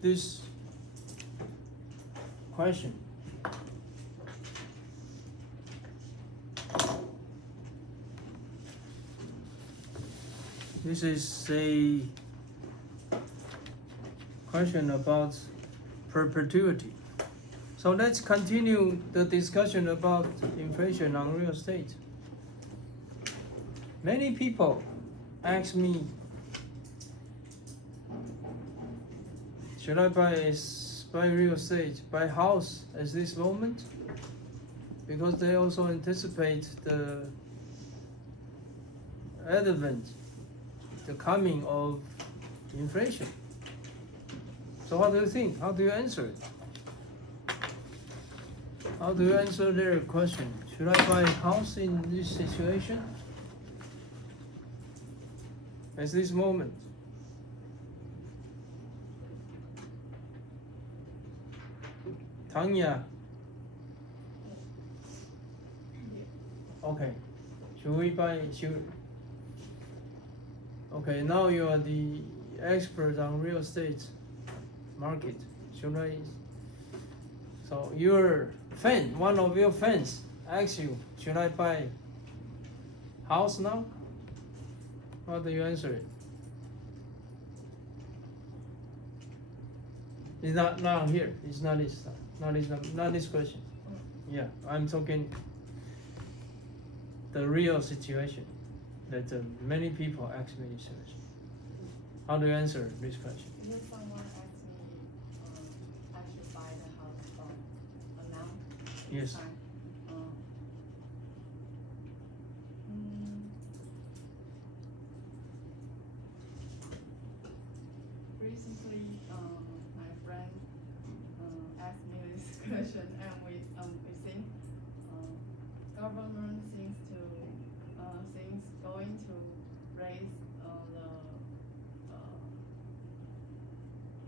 this question. This is a question about perpetuity. So let's continue the discussion about inflation on real estate. Many people ask me, should I buy real estate, buy house at this moment? Because they also anticipate the advent, the coming of inflation. So what do you think? How do you answer it? How do you answer their question? Should I buy a house in this situation? At this moment? Tanya? Okay. Should we buy? Okay, now you are the expert on real estate market. Should I? So your fan, one of your fans asks you, should I buy house now? How do you answer it? It's not here. It's not this. Not this question. Yeah, I'm talking the real situation that many people ask me this question. How do you answer this question? If someone asks me, I should buy the house from now. Yes. Recently, my friend asked me this question, and we think government seems going to raise the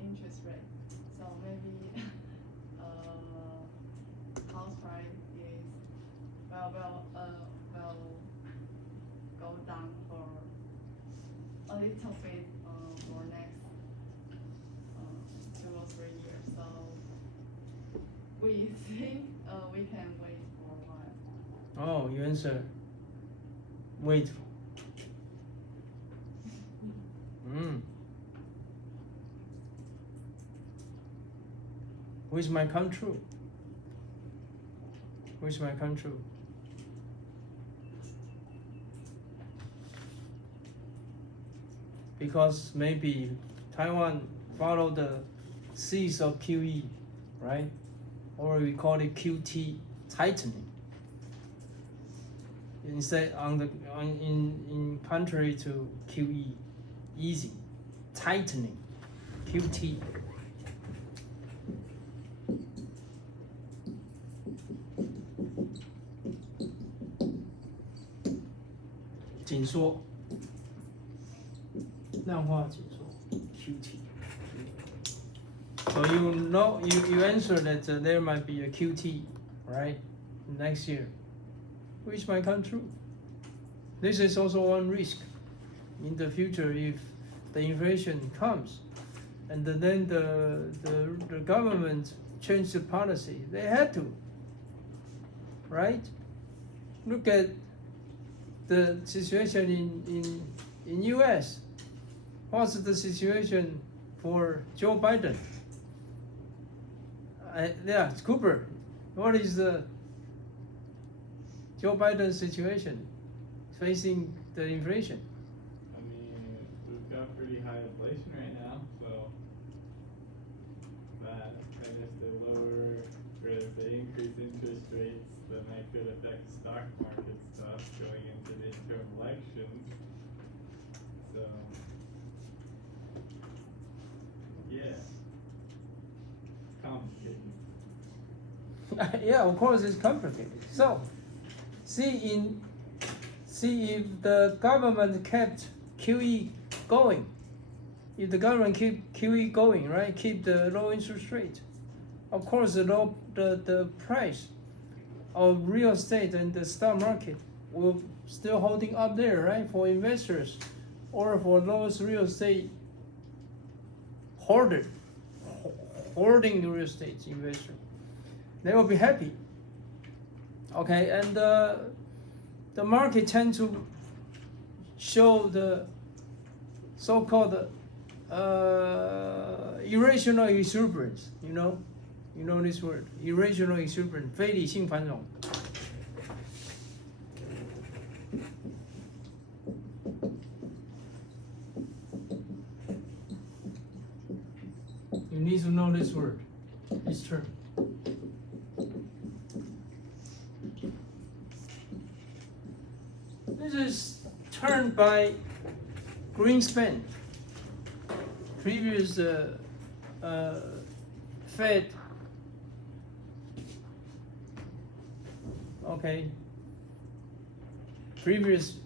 interest rate. So maybe house price will go down for a little bit for next 2 or 3 years. So we think we can wait for a while. Oh, you answer. Wait. Which might come true. Which might come true. Because maybe Taiwan followed the C's of QE, right? Or we call it QT, tightening. Instead, in contrary to QE, easy, tightening, QT.紧缩，量化紧缩 QT. So you answer that there might be a QT, right, next year, which might come true. This is also one risk in the future if the inflation comes, and then the government changed the policy. They had to, right? Look at the situation in U.S. What's the situation for Joe Biden? Yeah, Cooper. What is the Joe Biden situation facing the inflation? I mean, we've got pretty high inflation right now, so that I guess the lower or if they increase interest rates, then that could affect stock market stuff going into the interim elections. So yeah, complicated. Yeah, of course it's complicated. So, see if the government kept QE going, if the government keep QE going, right, keep the low interest rate, of course the price of real estate and the stock market will still holding up there, right, for investors or for those real estate hoarding the real estate investor, they will be happy. Okay, and the market tend to show the so-called irrational exuberance. You know this word, irrational exuberance, 非理性繁荣。You need to know this word, this term. This is turned by Greenspan, previous Fed, okay, previous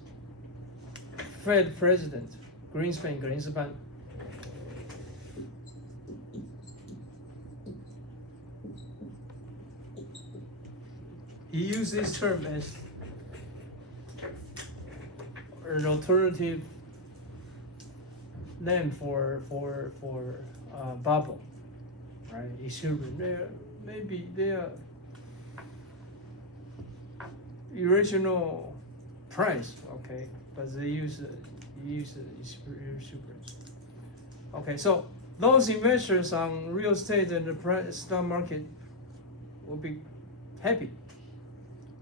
Fed president, Greenspan. He used this term as an alternative name for bubble, right? Exuberant. Maybe they are irrational price, okay, but they use exuberance. Okay, so those investors on real estate and the stock market will be happy.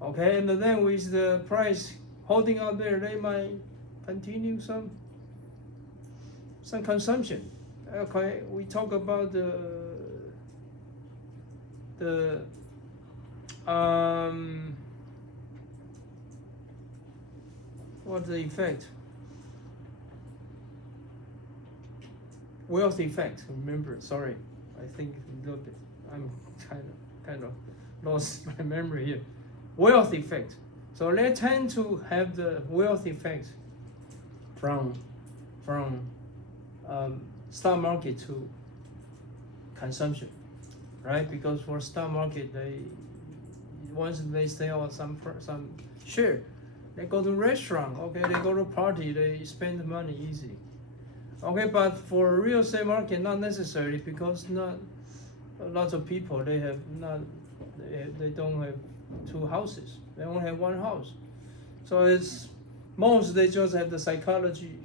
Okay, and then with the price holding out there, they might continue some consumption. Okay, we talk about what's the effect? Wealth effect. Remember, sorry, I think a little bit. I'm kind of lost my memory here. Wealth effect. So they tend to have the wealth effect from stock market to consumption, right? Because for stock market, once they sell some share, they go to restaurant, okay, they go to party, they spend money easily. Okay, but for real estate market, not necessarily, because not a lot of people they don't have two houses. They only have one house. So they just have the psychology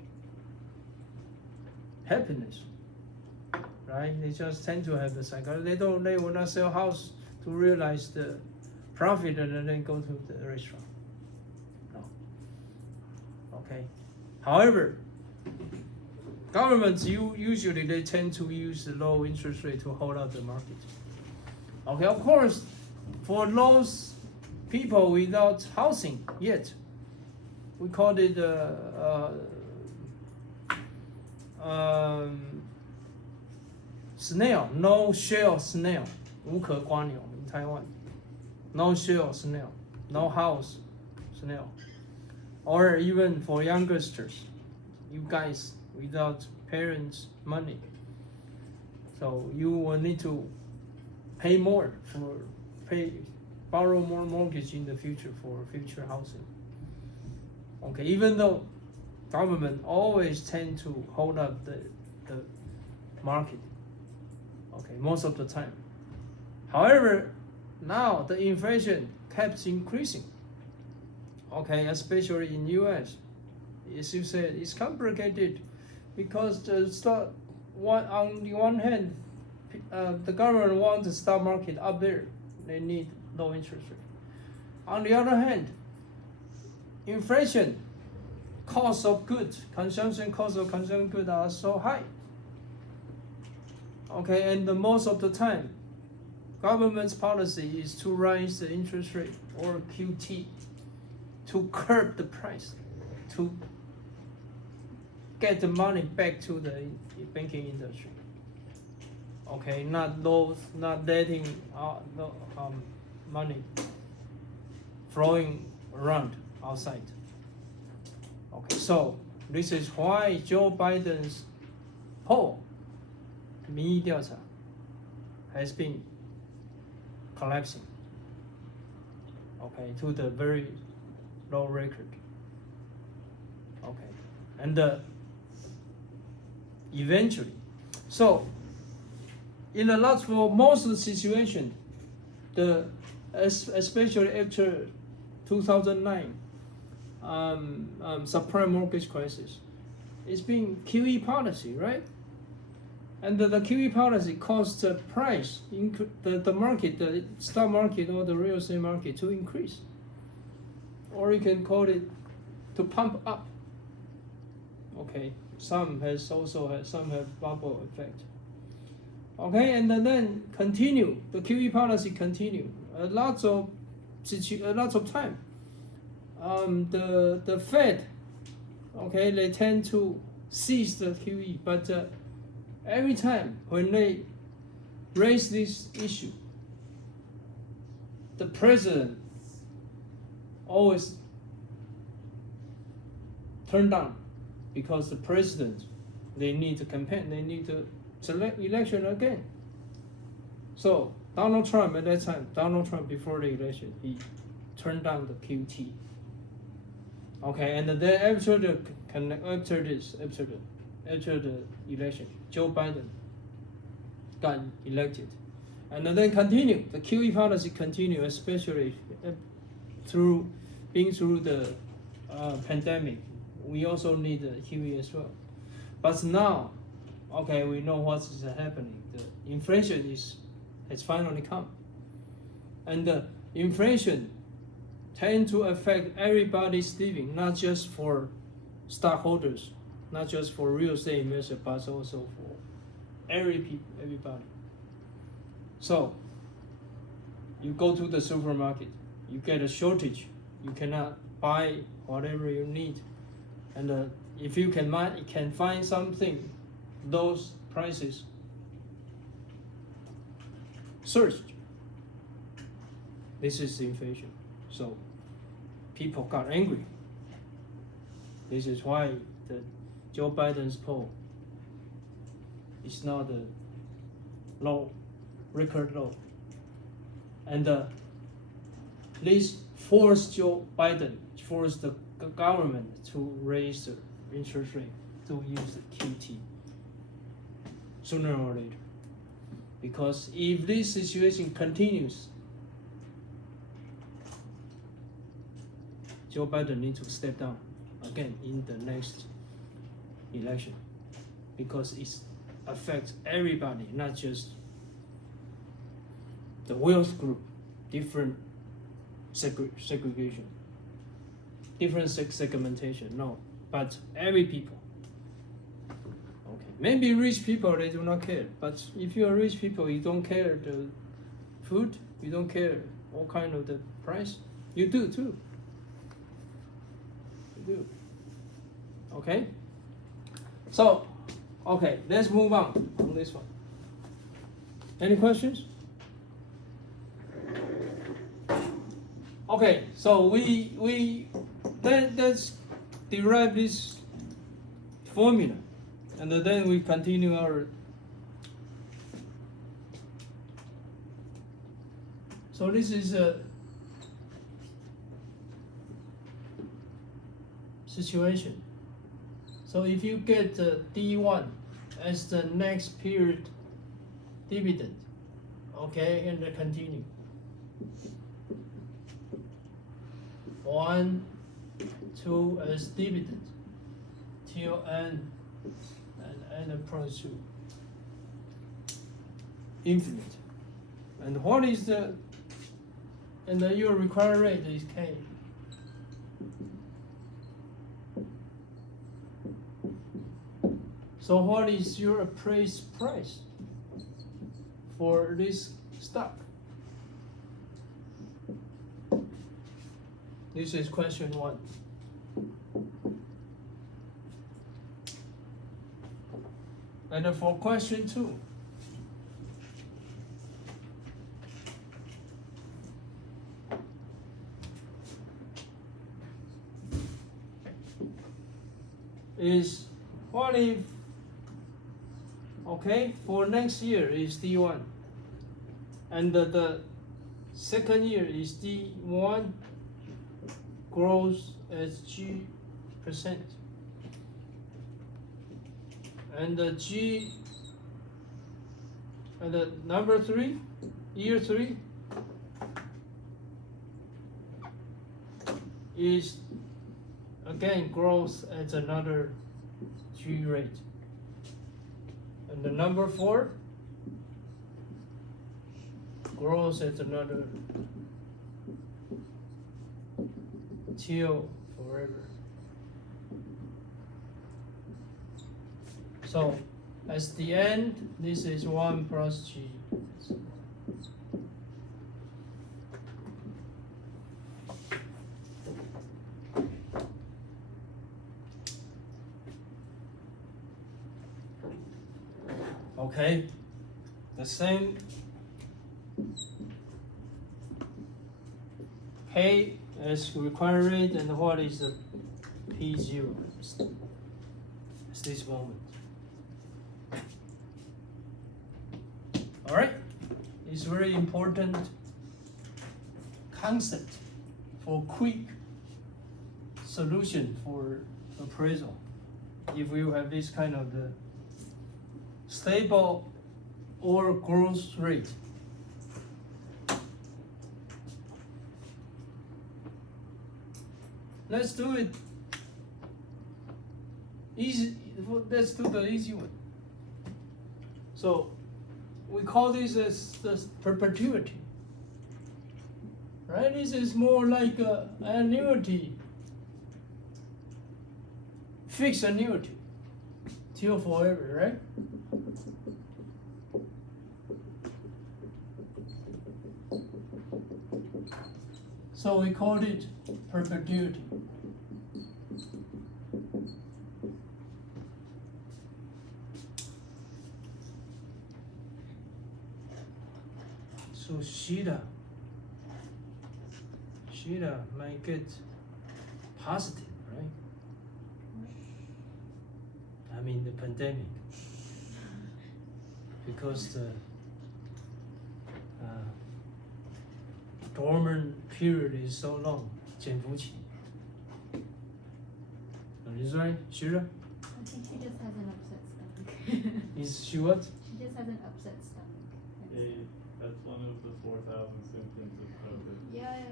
happiness, right? They just tend to have the psychology. They will not sell house to realize the profit and then go to the restaurant. No. Okay. However, governments usually they tend to use the low interest rate to hold up the market. Okay, of course, for those people without housing yet, we call it snail, no shell snail, 无壳瓜牛 in Taiwan, no shell snail, no house snail, or even for youngsters, you guys without parents' money, so you will need to borrow more mortgage in the future for future housing. Okay, even though government always tend to hold up the market, okay, most of the time. However, now the inflation keeps increasing. Okay, especially in US, as you said, it's complicated because on the one hand, the government wants the stock market up there. They need low interest rate. On the other hand, inflation, cost of goods, consumption cost of consumption goods are so high. Okay, and most of the time, government's policy is to raise the interest rate or QT to curb the price, to get the money back to the banking industry. Okay, not letting money flowing around outside. Okay, so this is why Joe Biden's poll, 民意调查, has been collapsing. Okay, to the very low record. Okay, and eventually, so in a lot for most of the situation, especially after 2009 subprime mortgage crisis, it's been QE policy, right? And the QE policy caused the price, the market, the stock market or the real estate market to increase. Or you can call it to pump up. Okay, some have bubble effect. Okay, and then continue, the QE policy continue. A lot of time. The Fed, okay, they tend to seize the QE, but every time when they raise this issue, the president always turn down, because the president, they need to campaign, they need to select election again. So Donald Trump at that time, before the election, he turned down the QT. Okay, and then after the election, Joe Biden got elected, and then continue the QE policy continue, especially through the pandemic. We also need the QE as well. But now, okay, we know what is happening. The inflation has finally come, and the inflation tend to affect everybody's living, not just for stockholders, not just for real estate investors, but also for everybody. So you go to the supermarket, you get a shortage, you cannot buy whatever you need, and if you can find something, those prices surged. This is the inflation. So people got angry. This is why the Joe Biden's poll is now the low, record low. And this forced Joe Biden, forced the government to raise the interest rate, to use the QT sooner or later. Because if this situation continues, Joe Biden needs to step down again in the next election, because it affects everybody, not just the wealth group, different segregation, different segmentation. No, but every people. Okay, maybe rich people, they do not care, but if you are rich people, you don't care the food, you don't care all kind of the price, you do too. Do. Okay, so okay, let's move on this one. Any questions? Okay, so let's derive this formula, and then we continue our. So this is a situation. So if you get D1 as the next period dividend, okay, and then continue. 1, 2 as dividend till n, and n approach to infinite. And what is the, and then your required rate is k. So what is your appraised price for this stock? This is question 1. And for question 2, is what if, okay, for next year is D1, and the second year is D1 grows as G%, and the G And the number 3, year 3, is again grows at another G rate. And the number 4 grows at another till forever. So as the end, this is 1 plus G. Okay, the same K as required rate, and what is the P0 at this moment? All right, it's very important concept for quick solution for appraisal. If you have this kind of the stable or growth rate. Let's do it easy. Let's do the easy one. So we call this as the perpetuity. Right? This is more like an annuity, fixed annuity, till forever, right? So we called it perpetuity. So Shida might get positive, right? I mean the pandemic, because the dormant period is so long, 潜伏期. Is right, Shira? I think she just has an upset stomach. Is she what? She just has an upset stomach. Hey, that's one of the 4,000 symptoms of COVID. Yeah.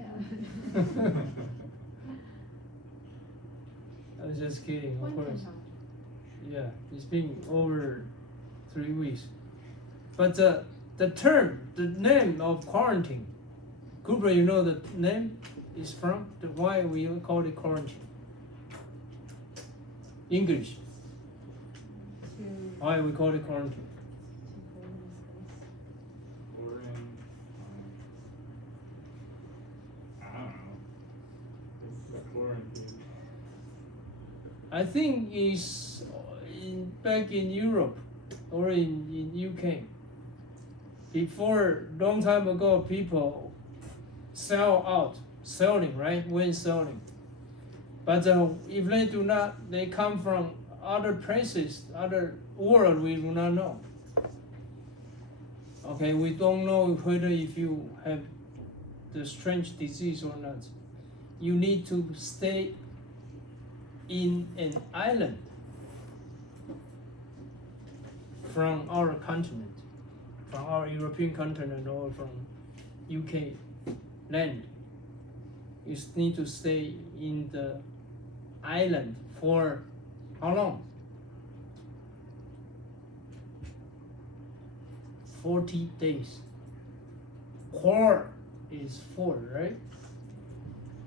I was just kidding, of One course. can help. Yeah, it's been over 3 weeks. But the name of quarantine, Cooper, you know the name is from? Why we call it quarantine? English. Why we call it quarantine? Or in, I don't know. It's quarantine. I think it's back in Europe or in UK. Before, long time ago, people selling, right? When selling. But if they do not, they come from other places, other world we do not know. Okay, we don't know whether if you have the strange disease or not. You need to stay in an island from our continent, from our European continent or from UK land. You need to stay in the island for how long? 40 days. Core is 4, right?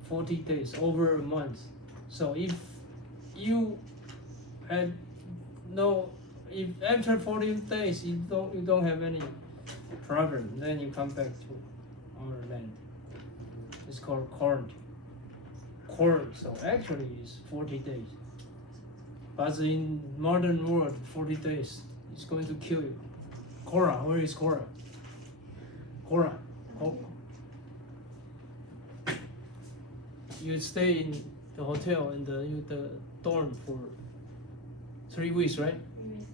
40 days, over a month. So if you had if after 40 days you don't have any problem, then you come back to our land. It's called quarantine. So actually it's 40 days. But in modern world, 40 days is going to kill you. Cora, where is Cora? Cora. Oh. You stay in the hotel and the dorm for 3 weeks, right? Yes.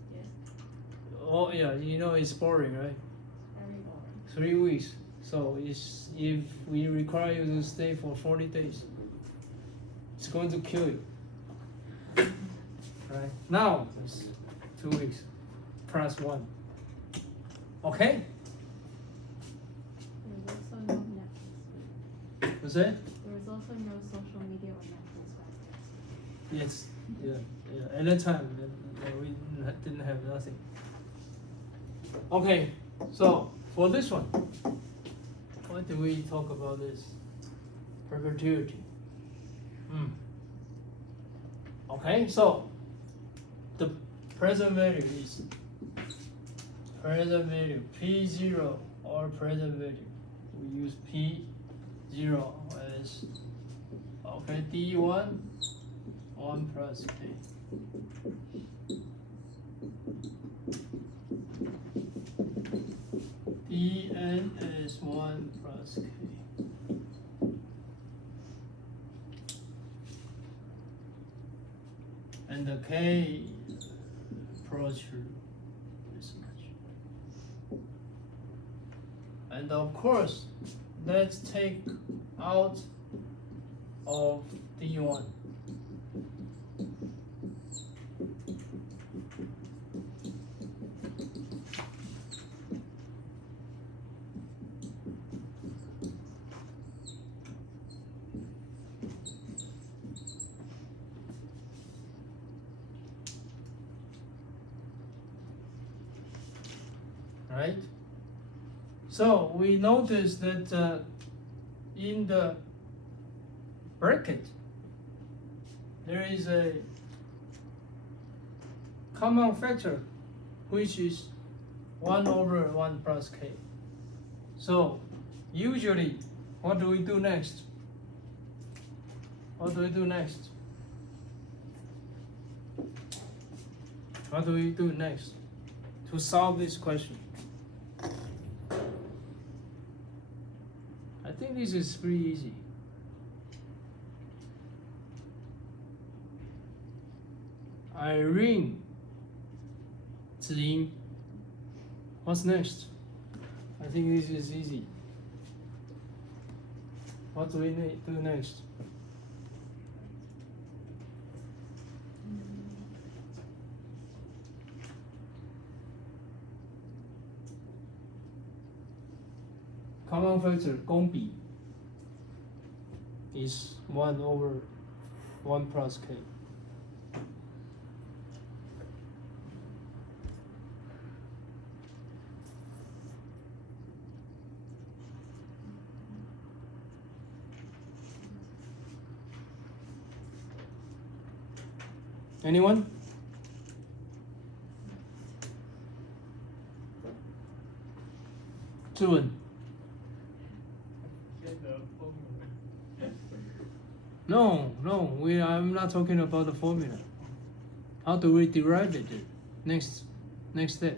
Oh yeah, you know it's boring, right? Very boring. 3 weeks. So if we require you to stay for 40 days, it's going to kill you. Right? Now it's 2 weeks plus 1. Okay? There's also no Netflix. What's that? There's also no social media or Netflix last year. Yes. Yeah. At that time, we didn't have nothing. Okay. So for this one, what do we talk about this? Perpetuity. Okay. So the present value is present value P0 or present value. We use P0 as okay D1 1 plus K. Dn is 1 plus K. And the K approach this much. And of course, let's take out of D1. Right? So we notice that in the bracket there is a common factor which is 1 over 1 plus K. So usually what do we do next? What do we do next? What do we do next to solve this question? I think this is pretty easy. Irene, Ziying. What's next? I think this is easy. What do we do next? Common factor 公比 is 1 over 1 plus K. Anyone? Zhiwen. No, I'm not talking about the formula. How do we derive it? Next step.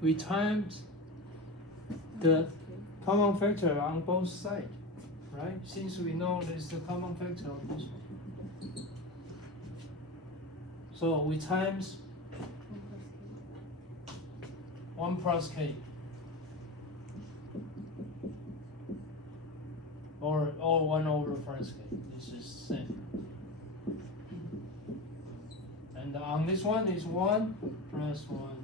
We times the common factor on both sides. Right? Since we know there's the common factor on this one. So we times 1 plus K. Or 1 over plus K. This is same. And on this one is 1 plus 1.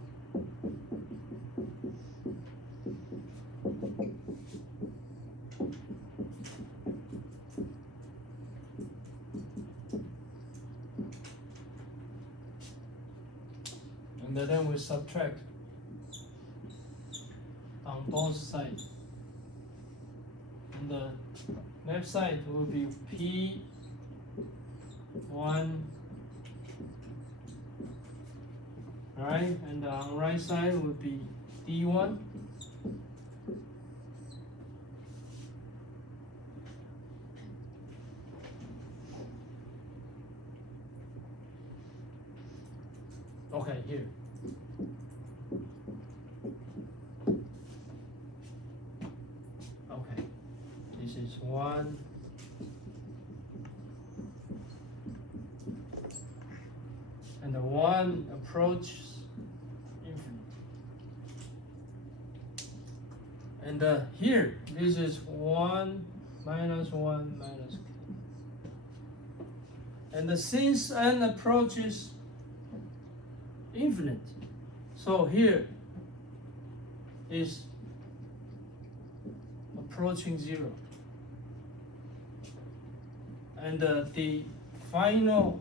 And then we subtract on both sides. And the left side will be P1, right? And on the right side will be D1. Okay, here. Okay, this is 1. And the 1 approaches infinite. And here, this is 1 minus 1 minus k. And since n approaches infinite, so here is approaching 0. And the final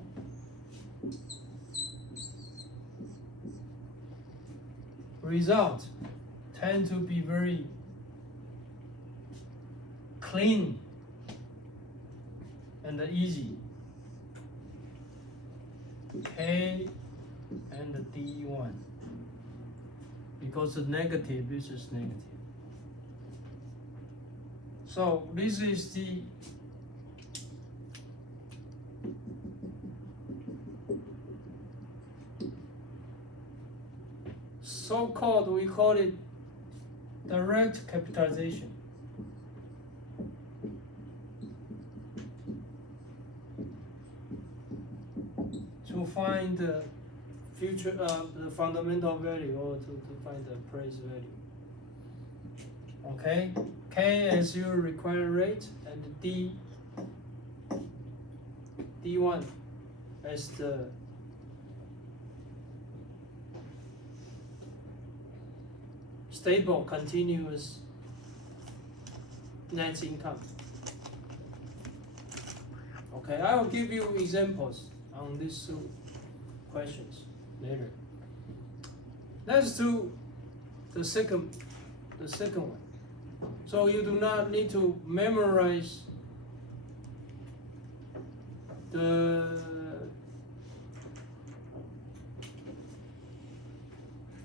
result tend to be very clean and easy. K and D1, because the negative is just negative. So this is the so-called, we call it direct capitalization. To find the future, the fundamental value, or to find the price value. Okay, K as your required rate, and D1 as the stable continuous net income. Okay, I will give you examples on these two questions later. Let's do the second one. So you do not need to memorize the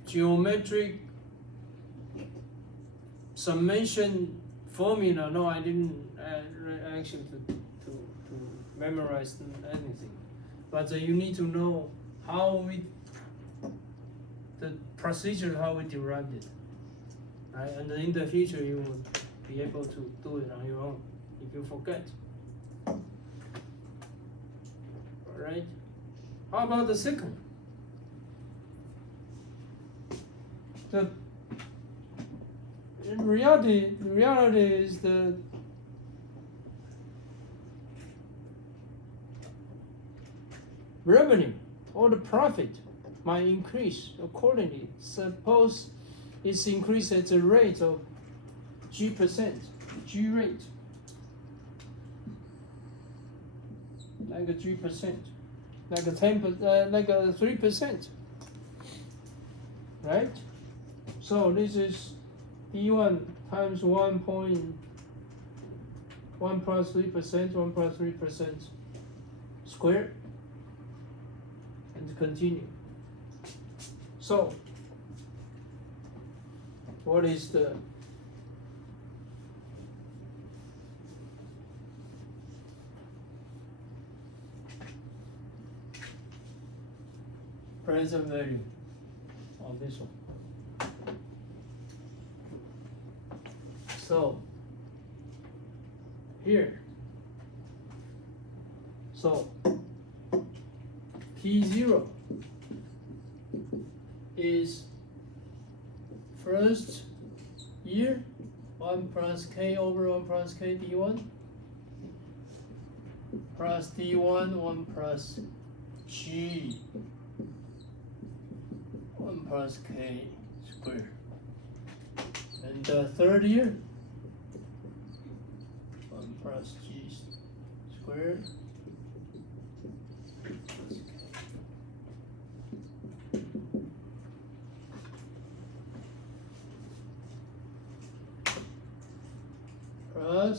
geometric summation formula. No, I didn't actually to memorize anything. But you need to know the procedure, how we derived it. Right? And in the future, you will be able to do it on your own if you forget. Alright? How about the second? In reality is the revenue or the profit might increase accordingly. Suppose it's increased at a rate of G rate, like a G%, like a 10%, like a 3%, right? So this is D1 times 1 plus 3%, 1 plus 3% squared, and continue. So what is the present value of this one? So here, so T0 is first year 1 plus K over 1 plus K D1 plus D1 1 plus G 1 plus K squared. And the third year 1 plus G squared plus K. Plus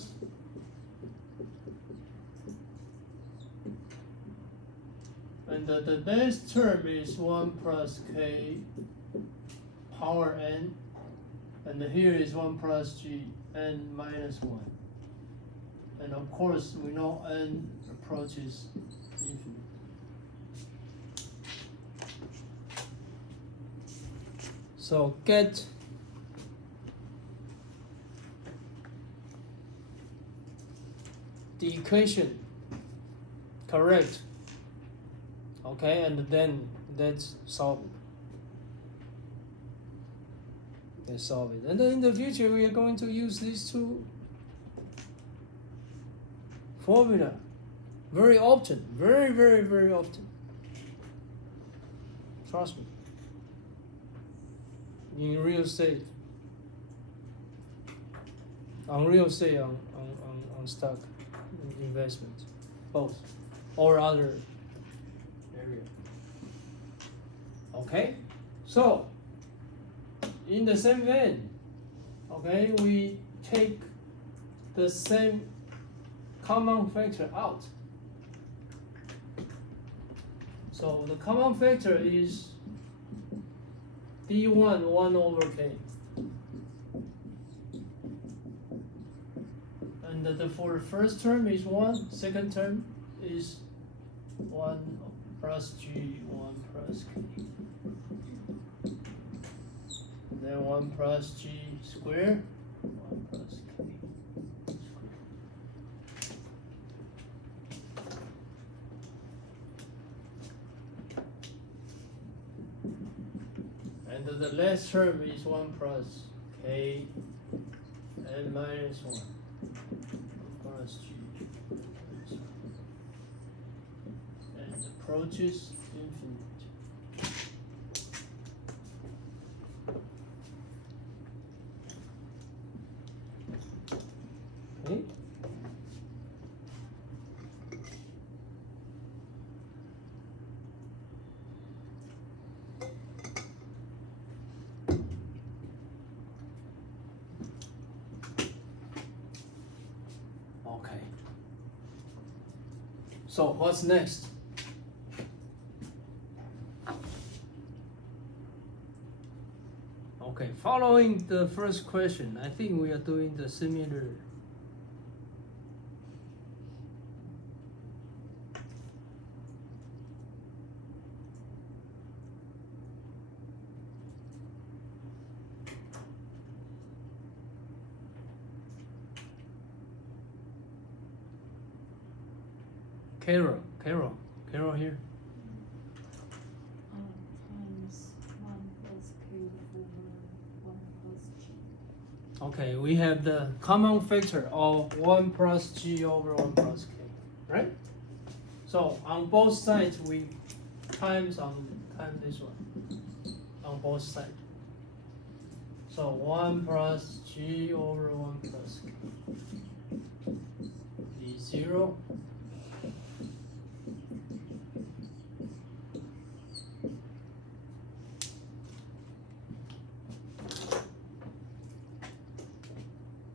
and the next term is 1 plus K power n, and here is 1 plus G n minus 1. And of course, we know n approaches infinite. So get the equation correct. Okay, and then let's solve it. can solve it. And then in the future, we are going to use these two formula very often, very, very, very often. Trust me. In real estate, on real estate, on stock investment, both, or other area. Okay, so in the same vein, okay, we take the same common factor out. So the common factor is D1 1 over K. And for the first term is 1, second term is 1 plus G, 1 plus K. And then 1 plus G squared, 1 plus K squared. And the last term is 1 plus K and minus 1. Plus G and approaches infinite. Okay. Okay. So what's next? Okay, following the first question, I think we are doing the similar. Carol here. Times 1 plus K over 1 plus G. Okay, we have the common factor of 1 plus G over 1 plus K, right? So on both sides, we times this one, on both sides. So 1 plus G over 1 plus K is 0.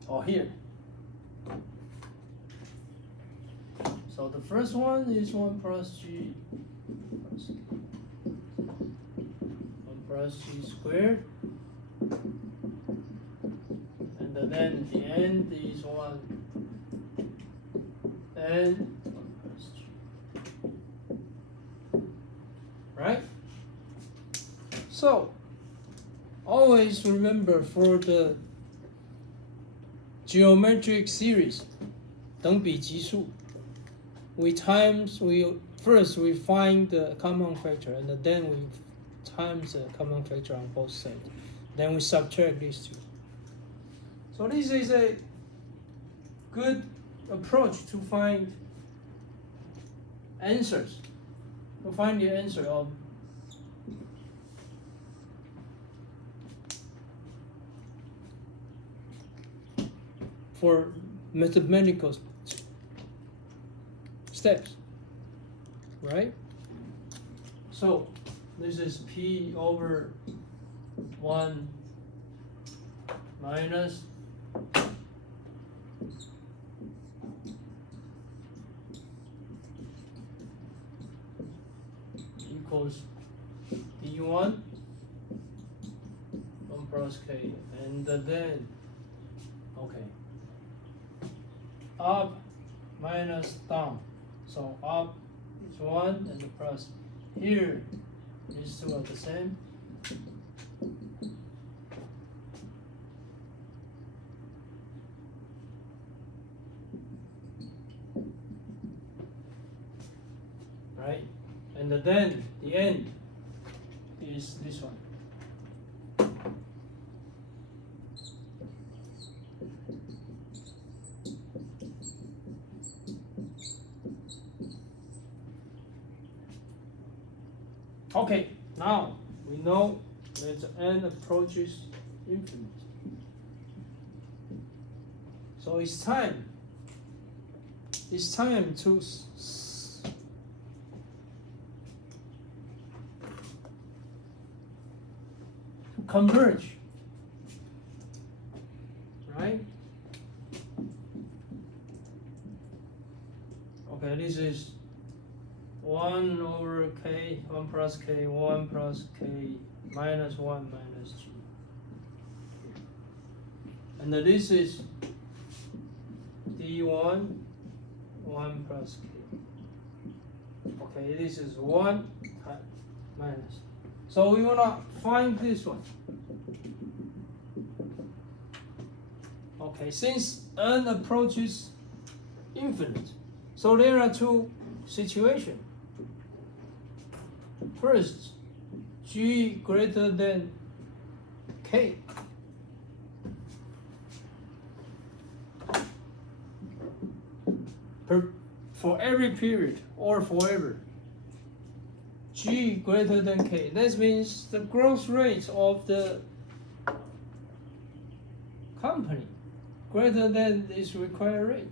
Or here. So the first one is 1 plus G plus K. 1 plus G squared. And then the end is 1 and 1 plus G. Right? So always remember for the geometric series, 等比级数, first we find the common factor and then we times the common factor on both sides. Then we subtract these two. So this is a good approach to find answers. To find the answer of for mathematical steps, right? So this is P over 1 minus equals D1 1 plus K, and then okay, up minus down, so up is 1 and the plus. Here these two are the same. Right, and then the end is this one. Okay, now we know that the n approaches infinite. So it's time to converge, right? Okay, this is 1 over k, 1 plus k, 1 plus k, minus 1 minus g. And this is d1, 1 plus k. Okay, this is 1 minus. So we want to find this one. Okay, since n approaches infinite, so there are two situations. First, g greater than k. For every period or forever, g greater than k. That means the growth rate of the company greater than this required rate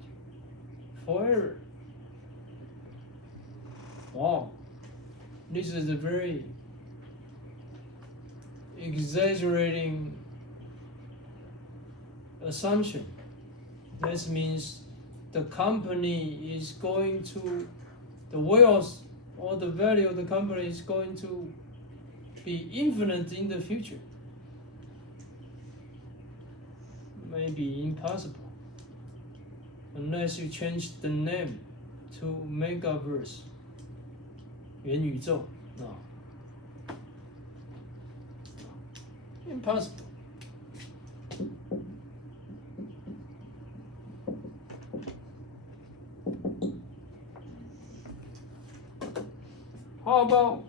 forever. Wow, this is a very exaggerating assumption. This means the company is going to, the wealth or the value of the company is going to be infinite in the future. Maybe impossible unless you change the name to Megaverse, 元宇宙. No. Impossible. How about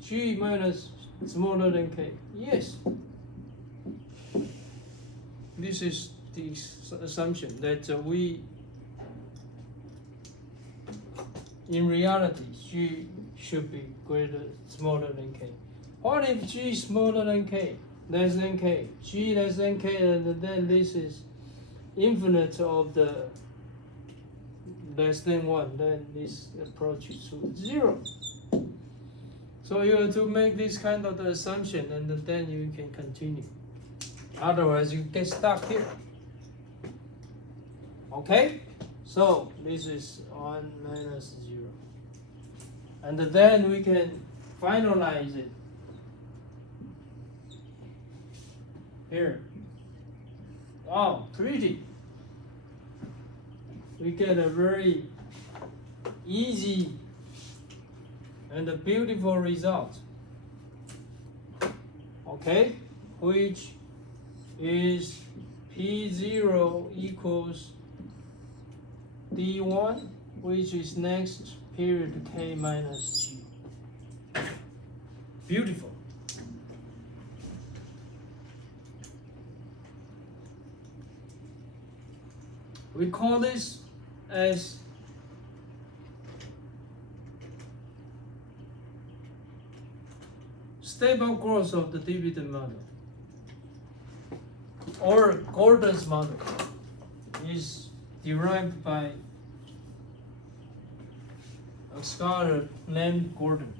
g minus smaller than k? Yes. This is the assumption that in reality, g should be smaller than k. What if g is smaller than k, less than k? G less than k, and then this is infinite of the less than 1, then this approaches to 0. So you have to make this kind of the assumption, and then you can continue. Otherwise, you get stuck here. Okay? So this is 1 minus 0. And then we can finalize it here. Wow, pretty. We get a very easy and a beautiful result. Okay? Which is P0 equals D1, which is next period K minus G. Beautiful. We call this as stable growth of the dividend model, or Gordon's model, is derived by a scholar named Gordon.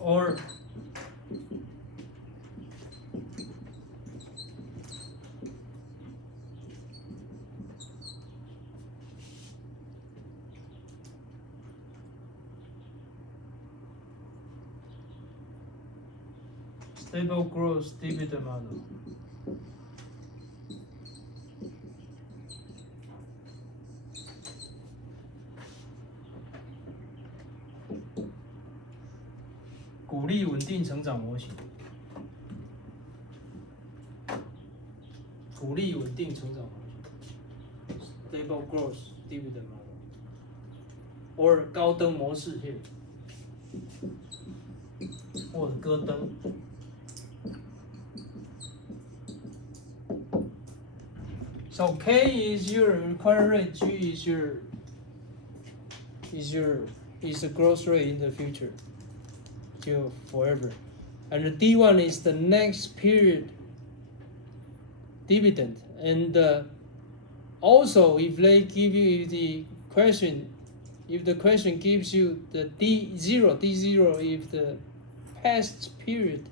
Or stable growth dividend model.鼓励稳定成长模型。鼓励稳定成长模型。Stable growth dividend model. Or 高登模式 here. 或者戈登。So K is your required rate, G is the growth rate in the future till forever. And the D1 is the next period dividend. And also if they give you the question, if the question gives you the D0 is the past period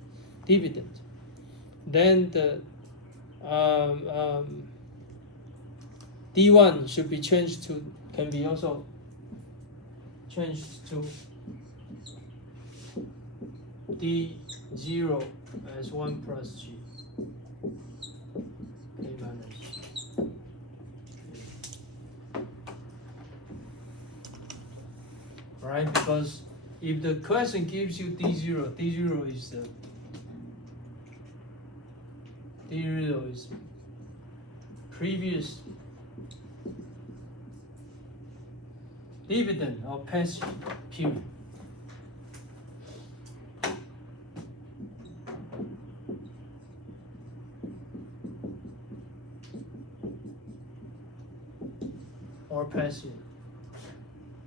dividend, then the D1 should be changed to, can be also changed to D0 as 1 plus G. K minus. Right? Because if the question gives you D0 is the D0 is previous dividend of past period. Or past year.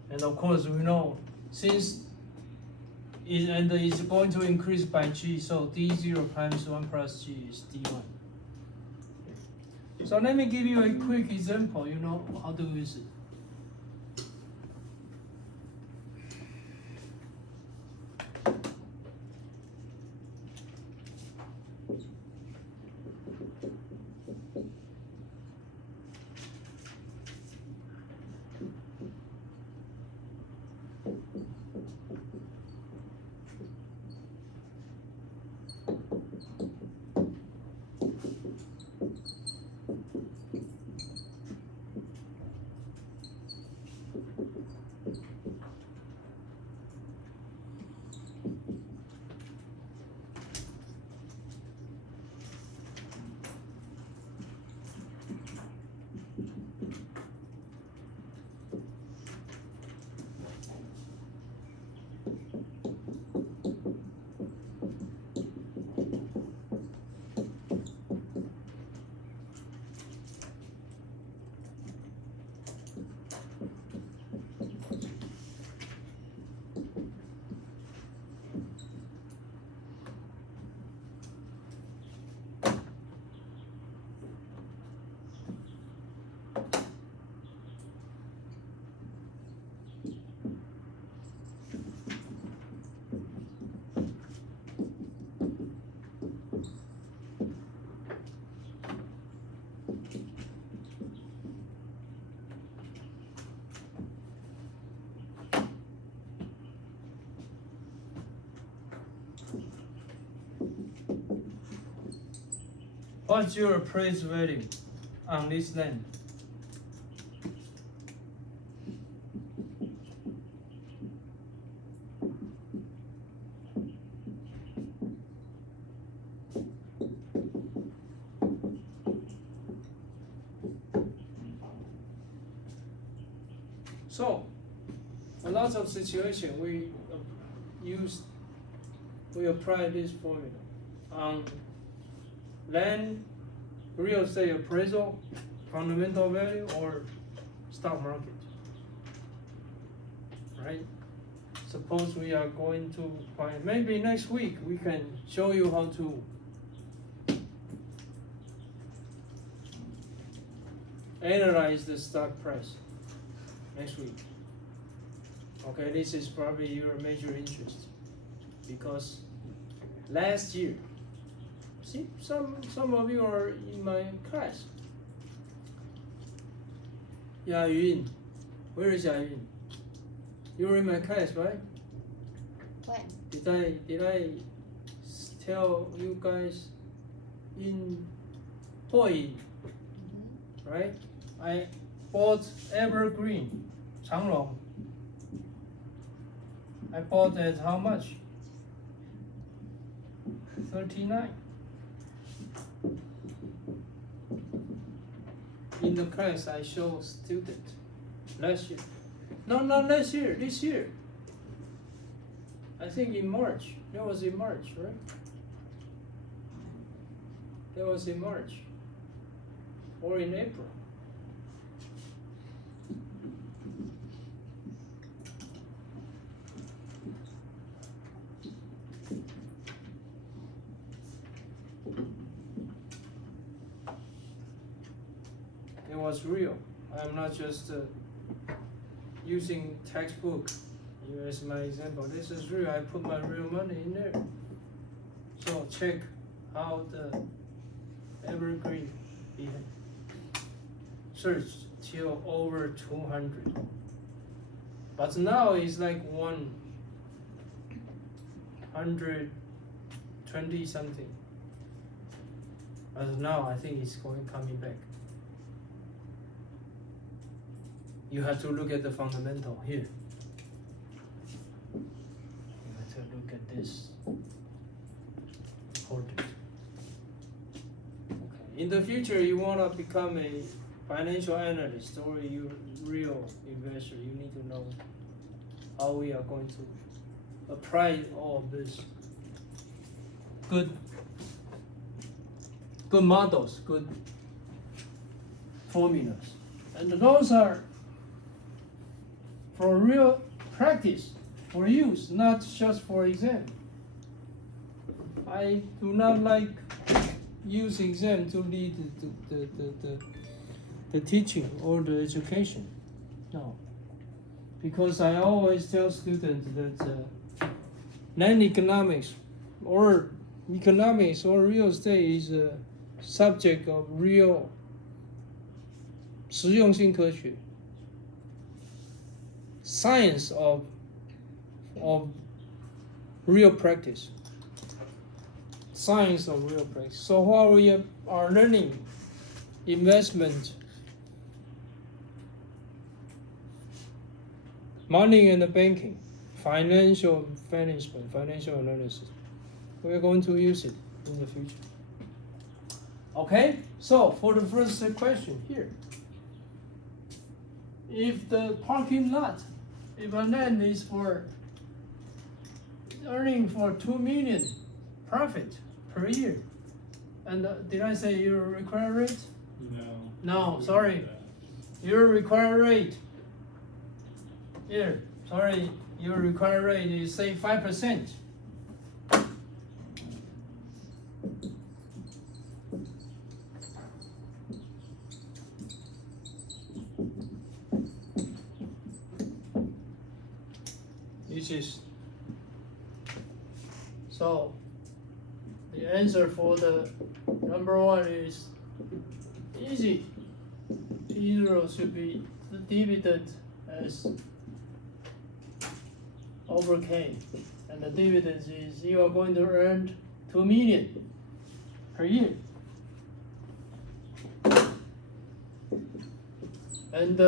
And of course we know since it's going to increase by G, so D0 times 1 plus G is D1. So let me give you a quick example, you know how to use it. What's your appraised value on this land? So, a lot of situation we apply this formula on land, real estate appraisal, fundamental value, or stock market. Right? Suppose we are going to find, maybe next week we can show you how to analyze the stock price next week. Okay, this is probably your major interest because last year, see, some of you are in my class. Yayun, where is Yayun? You were in my class, right? When? Did I tell you guys in Hoi, right? I bought Evergreen, Changlong. I bought at how much? 39. In the class, I show student last year. No, not last year. This year. I think in March. That was in March, right? That was in March. or in April. It was real. I'm not just using textbook as my example. This is real. I put my real money in there. So check how the evergreen behave. Search till over 200. But now it's like 120 something. But now I think it's coming back. You have to look at the fundamental here. You have to look at this. Important. Okay. In the future, you want to become a financial analyst or you real investor. You need to know how we are going to apply all of this. Good models, good formulas, and those are for real practice, for use, not just for exam. I do not like use exam to lead the teaching or the education. No, because I always tell students that non-economics or economics or real estate is a subject of real 实用性科学。Science of real practice. Science of real practice. So while we are learning investment, money and banking, financial management, financial analysis, we're going to use it in the future. Okay, so for the first question here, if the parking lot, if a land is for earning for 2 million profit per year, and did I say your required rate? No, sorry. Your required rate here, sorry, your required rate is say 5%. Which is, so the answer for the number one is easy. P0 should be the dividend as over K, and the dividend is you are going to earn 2 million per year, and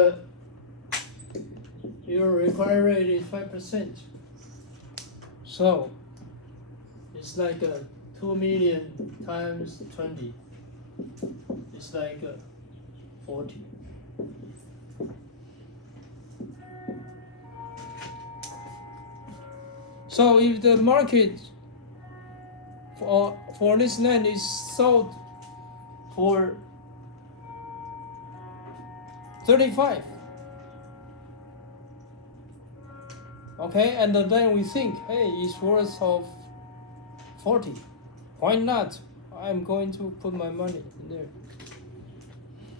your required rate is 5%. So it's like 2 million times 20. It's like 40. So if the market for this land is sold for 35, okay, and then we think, hey, it's worth of 40. Why not? I'm going to put my money in there.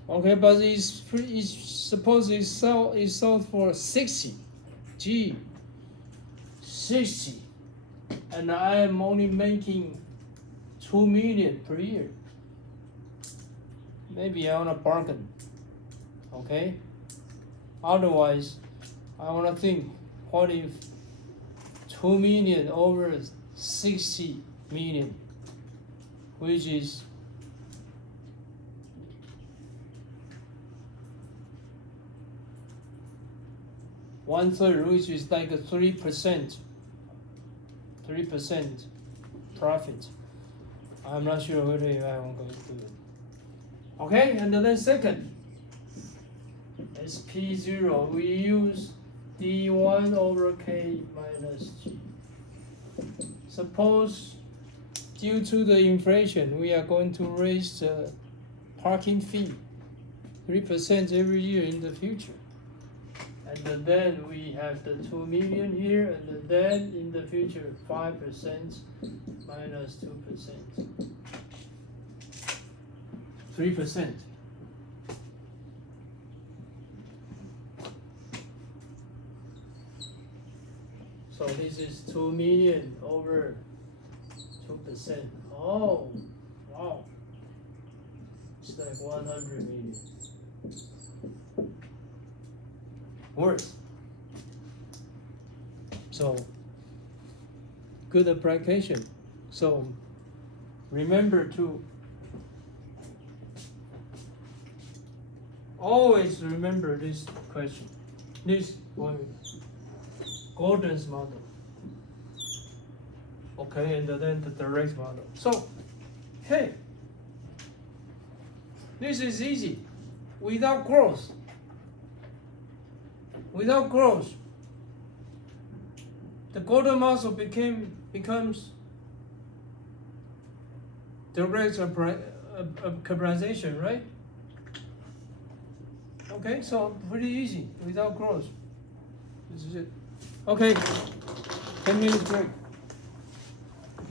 Okay, but it's suppose it's sold for 60. Gee, 60, and I am only making 2 million per year. Maybe I wanna bargain. Okay. Otherwise, I wanna think, what if 2 million over 60 million, which is one-third, which is like a 3% profit. I'm not sure whether I'm going to do it. Okay, and then second is P0. We use D1 over K minus G. Suppose due to the inflation, we are going to raise the parking fee 3% every year in the future. And then we have the 2 million here, and then in the future 5% minus 2%. 3%. So this is 2 million over 2%. Oh, wow. It's like 100 million. Worse. So, good application. So, remember to always remember this question. This one, Gordon's model. Okay, and then the direct model. So, hey, this is easy. Without growth, the Gordon model becomes direct capitalization, right? Okay, so pretty easy without growth. This is it. Okay, 10 minutes break.